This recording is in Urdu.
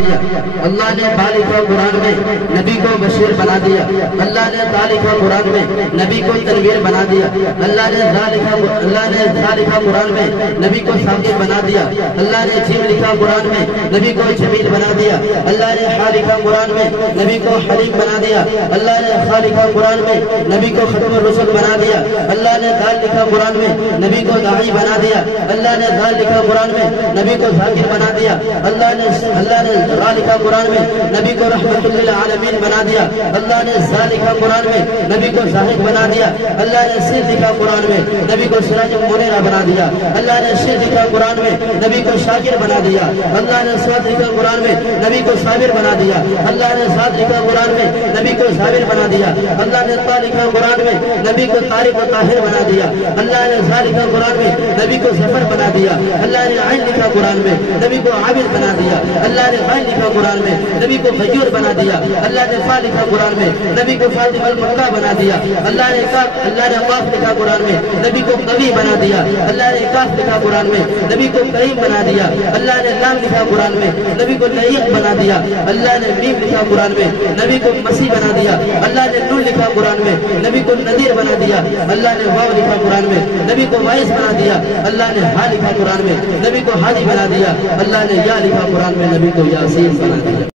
اللہ نے با لکھا قرآن میں نبی کو بشیر بنا دیا، اللہ نے تا لکھا قرآن میں نبی کو تنویر بنا دیا، اللہ نے زا لکھا قرآن میں نبی کو ثابت بنا دیا، اللہ نے جیم لکھا قرآن میں نبی کو جمیل بنا دیا، اللہ نے ہا لکھا قرآن میں نبی کو حلیم بنا دیا، اللہ نے خا لکھا قرآن میں نبی کو ختم الرسل بنا دیا، اللہ نے دال لکھا قرآن میں نبی کو داعی بنا دیا، اللہ نے دال لکھا قرآن میں نبی کو ذاکر بنا دیا، اللہ نے را لکھا قرآن میں نبی کو رحمت للعالمین بنا دیا، اللہ نے زا لکھا قرآن میں نبی کو زاہد بنا دیا، اللہ نے سین لکھا قرآن میں نبی کو سراج منیرہ بنا دیا، اللہ نے شین لکھا قرآن میں نبی کو شاکر بنا دیا، اللہ نے صاد لکھا قرآن میں نبی کو صابر بنا دیا، اللہ نے صاد لکھا قرآن میں نبی کو صابر بنا دیا، اللہ نے تا لکھا قرآن میں نبی کو طارق و طاہر بنا دیا، اللہ نے زا لکھا قرآن میں نبی کو ظفر بنا دیا، اللہ نے عین لکھا قرآن میں نبی کو عابد بنا دیا، اللہ نے غین لکھا قرآن میں نبی کو غیور بنا دیا، اللہ نے فا لکھا قرآن میں نبی کو فاطمہ المکہ بنا دیا، اللہ نے قاف لکھا قرآن میں نبی کو قوی بنا دیا، اللہ نے کاف لکھا قرآن میں نبی کو کریم بنا دیا، اللہ نے لام لکھا قرآن میں نبی کو لعیق بنا دیا، اللہ نے میم لکھا قرآن میں نبی کو مسیح بنا دیا، اللہ نے نون لکھا قرآن میں نبی کو نذیر بنا دیا، اللہ نے واو لکھا قرآن میں نبی کو وائس بنا دیا، اللہ نے ہا لکھا قرآن میں نبی کو ہادی بنا دیا، اللہ نے یا لکھا قرآن میں نبی کو یاسین بنا دیا۔